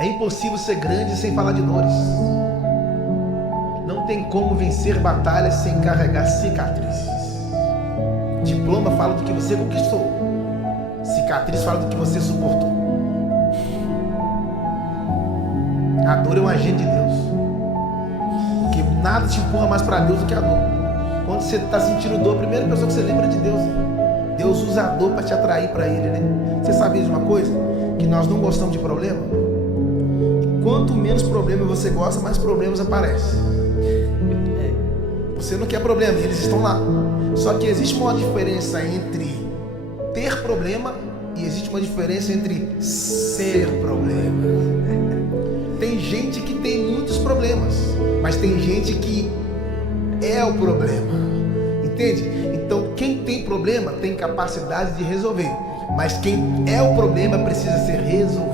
É impossível ser grande sem falar de dores. Não tem como vencer batalhas sem carregar cicatrizes. Diploma fala do que você conquistou. Cicatriz fala do que você suportou. A dor é um agente de Deus. Porque nada te empurra mais para Deus do que a dor. Quando você está sentindo dor, a primeira pessoa que você lembra é de Deus. Deus usa a dor para te atrair para Ele, né? Você sabia de uma coisa? Que nós não gostamos de problema. Quanto menos problema você gosta, mais problemas aparecem. Você não quer problema, eles estão lá. Só que existe uma diferença entre ter problema e existe uma diferença entre ser problema. Tem gente que tem muitos problemas, mas tem gente que é o problema. Entende? Então quem tem problema tem capacidade de resolver, mas quem é o problema precisa ser resolvido.